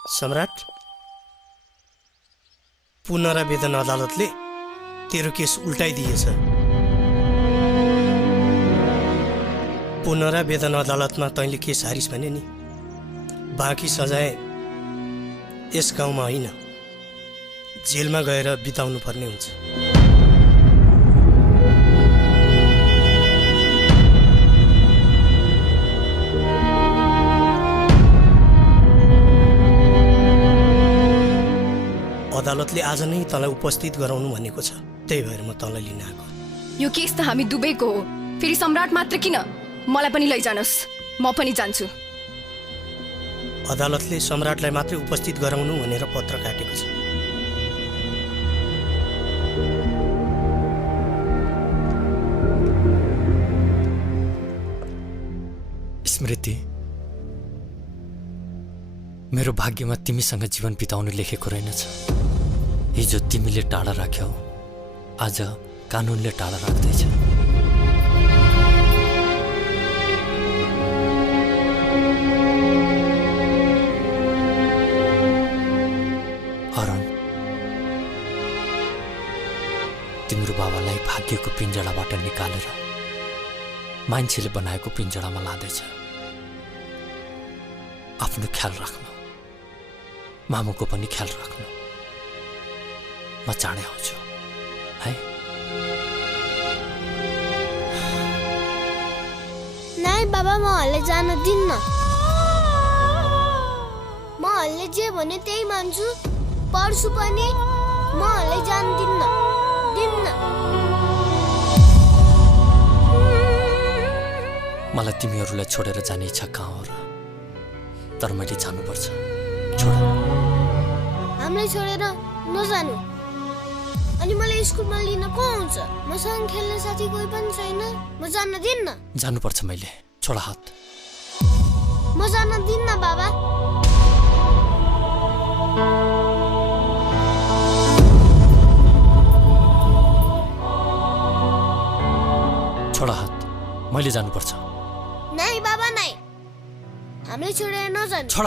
सम्राट, पुनरावेदन अदालतले तेरो केस उल्टाइदिएछ। पुनरावेदन अदालतमा तैँले केस हारिस् भने नि बाँकी सजाय यस गाउँमा होइन, जेलमा गएर बिताउनु पर्ने हुन्छ। अदालतले आज नै तँलाई उपस्थित गराउनु भनेको छ, त्यही भएर म तँलाई लिन आएको। यो केस त हामी दुबैको हो, फेरि सम्राट मात्र किन, मलाई पनि लैजानुस्, म पनि जान्छु। अदालतले सम्राटलाई मात्रै उपस्थित गराउनु भनेर पत्र काटेको छ। स्मृति, मेरो भाग्यमा तिमीसँग जीवन बिताउनु लेखेको रहेनछ। हिजो तिमीले टाढा राख्यौ, आज कानुनले टाढा राख्दैछ। अरुण, तिम्रो बाबालाई भाग्यको पिञ्जडाबाट निकालेर मान्छेले बनाएको पिञ्जडामा लाँदैछ। आफ्नो ख्याल राख्नु, मामुको पनि ख्याल राख्नु। म चाँडै आउँछु है। नाइ बाबा, म हल्ले जान दिन्न। म हल्ले जे भने त्यही मान्छु, पढ्छु पनि। म हल्ले जान दिन्न। मलाई तिमीहरूलाई छोडेर जाने इच्छा कहाँ हो र? तर मैले जानुपर्छ। छोड। हामीलाई छोडेर नजानु। अनि मलाई स्कुलमा लिन को आउँछ? मसँग खेल्ने साथी कोही पनि छैन। म जान दिन्न। जानुपर्छ मैले। छोड हात। म जान दिन्न बाबा। छोड हात। मैले जानुपर्छ। नाइ बाबा नाइ, हामीलाई छोडेर नजानु। छोड।